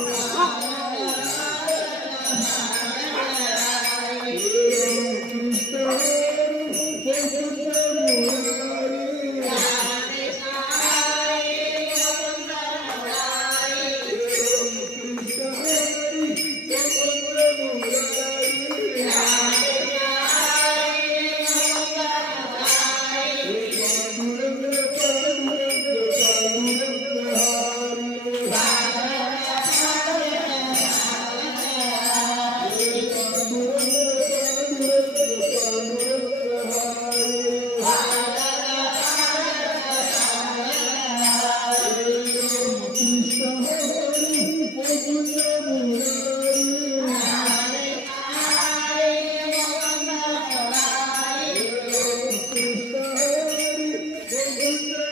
Oh.